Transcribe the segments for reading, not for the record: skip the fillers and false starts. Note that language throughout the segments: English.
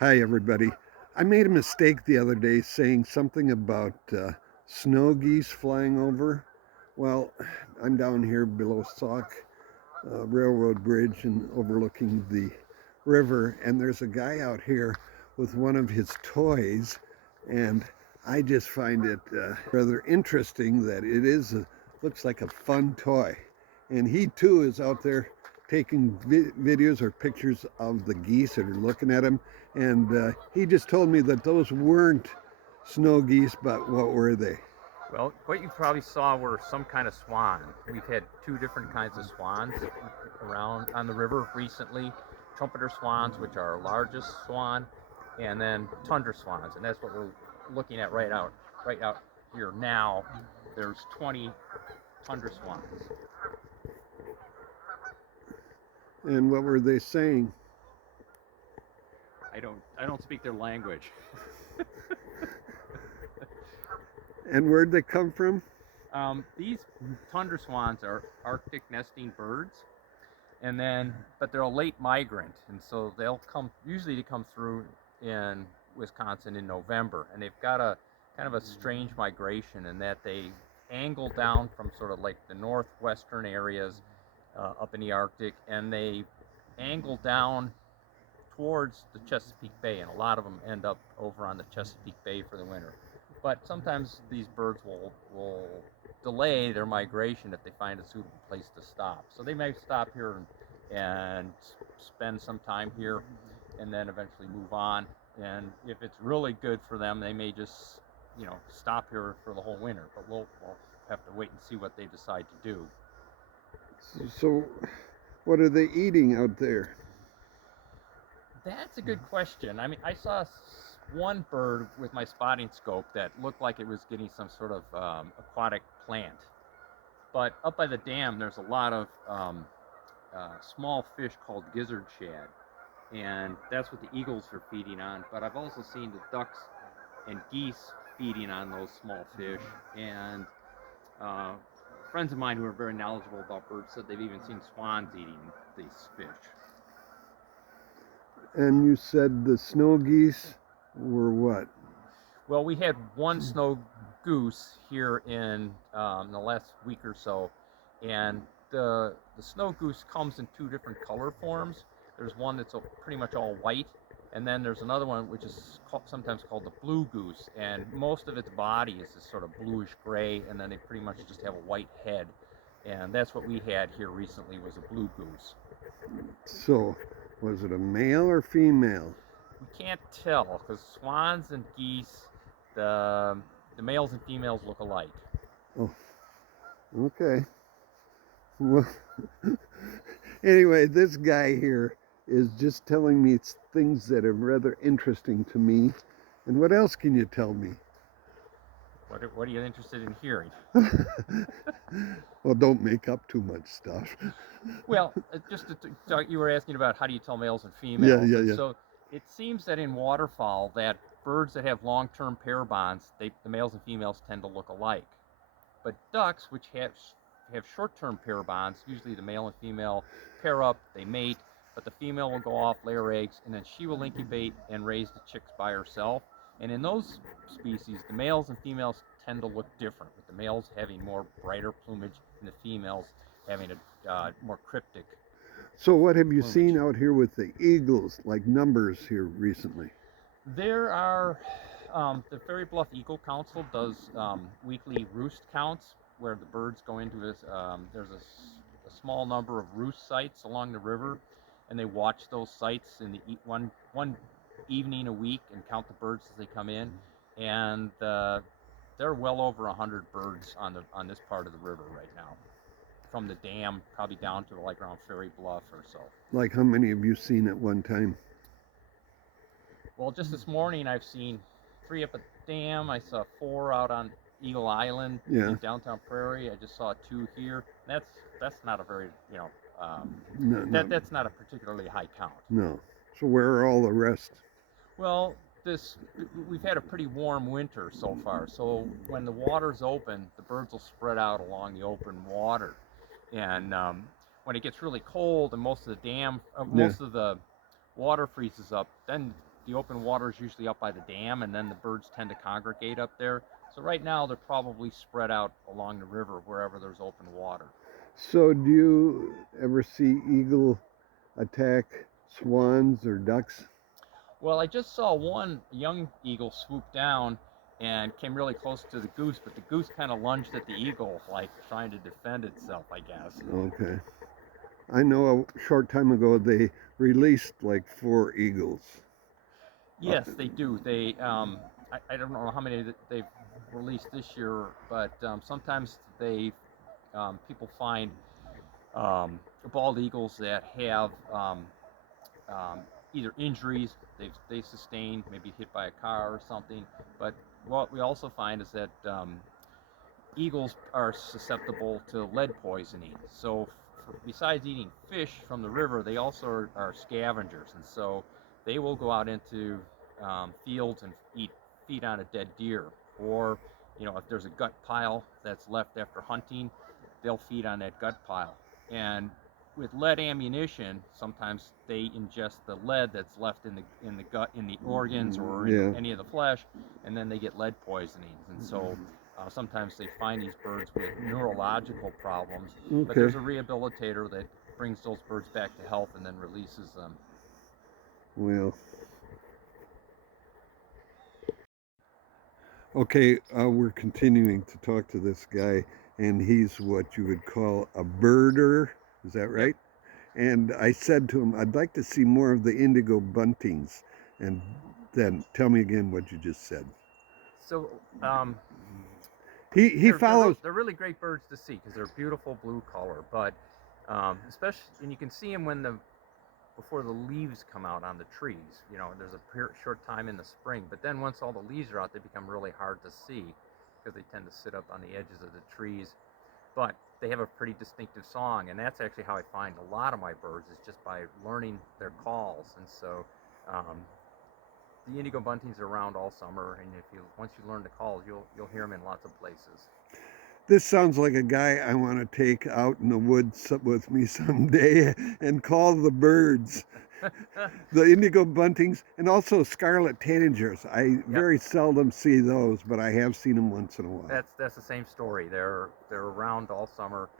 Hi, everybody. I made a mistake the other day saying something about snow geese flying over. Well, I'm down here below Sauk Railroad Bridge and overlooking the river, and there's a guy out here with one of his toys, and I just find it rather interesting that looks like a fun toy. And he too is out there taking videos or pictures of the geese that are looking at him. And he just told me that those weren't snow geese, but what were they? Well, what you probably saw were some kind of swan. We've had two different kinds of swans around on the river recently. Trumpeter swans, which are our largest swan, and then tundra swans, and that's what we're looking at right out here now. There's 20 tundra swans. And what were they saying? I don't speak their language. And where'd they come from? These tundra swans are Arctic nesting birds, and then but they're a late migrant, and so they'll come usually to come through in Wisconsin in November, and they've got a kind of a strange migration in that they angle down from sort of like the northwestern areas up in the Arctic, and they angle down towards the Chesapeake Bay, and a lot of them end up over on the Chesapeake Bay for the winter. But sometimes these birds will delay their migration if they find a suitable place to stop. So they may stop here and spend some time here, and then eventually move on. And if it's really good for them, they may just stop here for the whole winter. But we'll have to wait and see what they decide to do. So, what are they eating out there? That's a good question. I mean, I saw one bird with my spotting scope that looked like it was getting some sort of aquatic plant. But up by the dam, there's a lot of small fish called gizzard shad, and that's what the eagles are feeding on. But I've also seen the ducks and geese feeding on those small fish, and uh, friends of mine who are very knowledgeable about birds said they've even seen swans eating these fish. And you said the snow geese were what? Well, we had one snow goose here in the last week or so, and the snow goose comes in two different color forms. There's one that's pretty much all white, and then there's another one which is sometimes called the blue goose, and most of its body is this sort of bluish gray, and then they pretty much just have a white head, and that's what we had here recently was a blue goose. So, was it a male or female? We can't tell because swans and geese, the the males and females look alike. Oh, okay. Well, anyway, this guy here is just telling me things that are rather interesting to me. And what else can you tell me? What are you interested in hearing? Well, don't make up too much stuff. Well, just to talk, you were asking about how do you tell males and Yeah, females, yeah, and yeah. so it seems that in waterfowl, that birds that have long-term pair bonds, the males and females tend to look alike. But ducks, which have short-term pair bonds, usually the male and female pair up, they mate, but the female will go off, lay her eggs, and then she will incubate and raise the chicks by herself. And in those species, the males and females tend to look different, with the males having more brighter plumage and the females having a more cryptic So, what have you seen plumage. out here with the eagles, like numbers here recently? There are the Ferry Bluff Eagle Council does weekly roost counts where the birds go into this. There's a small number of roost sites along the river, and they watch those sites in the one evening a week and count the birds as they come in. And there are well over 100 birds on this part of the river right now, from the dam probably down to like around Ferry Bluff or so. Like, how many have you seen at one time? Well, just this morning I've seen three up at the dam. I saw four out on Eagle Island Yeah, in downtown Prairie. I just saw two here. That's not a very no, no, that's not a particularly high count. no. So, where are all the rest? Well, this we've had a pretty warm winter so far. So when the water's open, the birds will spread out along the open water, and when it gets really cold and Yeah, most of the water freezes up, then the open water is usually up by the dam, and then the birds tend to congregate up there. So right now they're probably spread out along the river wherever there's open water. So do you ever see eagle attack swans or ducks? Well, I just saw one young eagle swoop down and came really close to the goose, but the goose kind of lunged at the eagle, like trying to defend itself, I guess. Okay. I know a short time ago they released like 4 eagles. Yes, they do. I don't know how many they've released this year, but sometimes people find bald eagles that have either injuries they sustained, maybe hit by a car or something. But what we also find is that eagles are susceptible to lead poisoning. So besides eating fish from the river, they also are scavengers, and so they will go out into fields and feed on a dead deer, or if there's a gut pile that's left after hunting, they'll feed on that gut pile. And with lead ammunition, sometimes they ingest the lead that's left in the gut, in the organs, or in any of the flesh, and then they get lead poisoning. And so sometimes they find these birds with neurological problems, but there's a rehabilitator that brings those birds back to health and then releases them. Well, okay, we're continuing to talk to this guy, and he's what you would call a birder. Is that right? Yep. And I said to him, I'd like to see more of the indigo buntings. And then tell me again what you just said. So he follows. They're really great birds to see because they're beautiful blue color, but especially, and you can see them before the leaves come out on the trees. There's a short time in the spring, but then once all the leaves are out, they become really hard to see because they tend to sit up on the edges of the trees. But they have a pretty distinctive song, and that's actually how I find a lot of my birds, is just by learning their calls. And so the indigo buntings are around all summer, and once you learn the calls, you'll hear them in lots of places. This sounds like a guy I want to take out in the woods with me someday and call the birds. The indigo buntings, and also scarlet tanagers. I very seldom see those, but I have seen them once in a while. That's the same story. They're around all summer,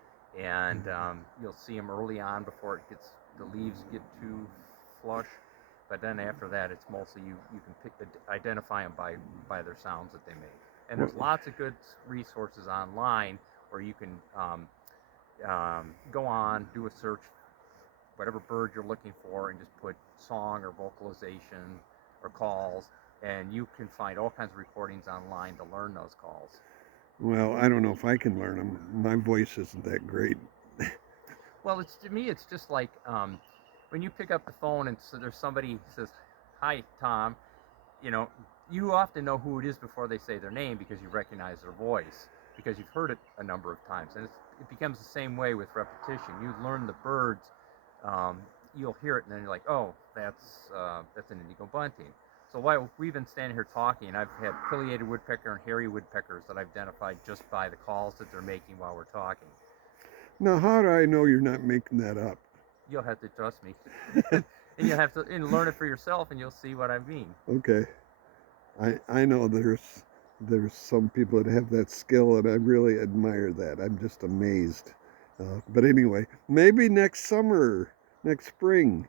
and you'll see them early on before the leaves get too flush. But then after that, it's mostly you can identify them by their sounds that they make. And there's lots of good resources online where you can go on, do a search, whatever bird you're looking for, and just put song or vocalization or calls, and you can find all kinds of recordings online to learn those calls. Well, I don't know if I can learn them. My voice isn't that great. Well, to me, it's just like when you pick up the phone and so there's somebody who says, "Hi, Tom," you often know who it is before they say their name because you recognize their voice, because you've heard it a number of times. And it becomes the same way with repetition. You learn the birds, you'll hear it, and then you're like, oh, that's an indigo bunting. So while we've been standing here talking, I've had pileated woodpecker and hairy woodpeckers that I've identified just by the calls that they're making while we're talking. Now, how do I know you're not making that up? You'll have to trust me. And you'll have to learn it for yourself, and you'll see what I mean. Okay. I know there's some people that have that skill, and I really admire that. I'm just amazed. But anyway, maybe next summer, next spring,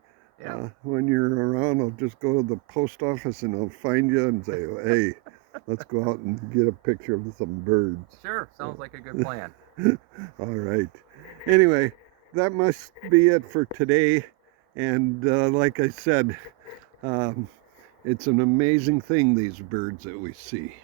when you're around, I'll just go to the post office and I'll find you and say, hey, let's go out and get a picture of some birds. Sure, sounds like a good plan. All right. Anyway, that must be it for today. And like I said, it's an amazing thing, these birds that we see.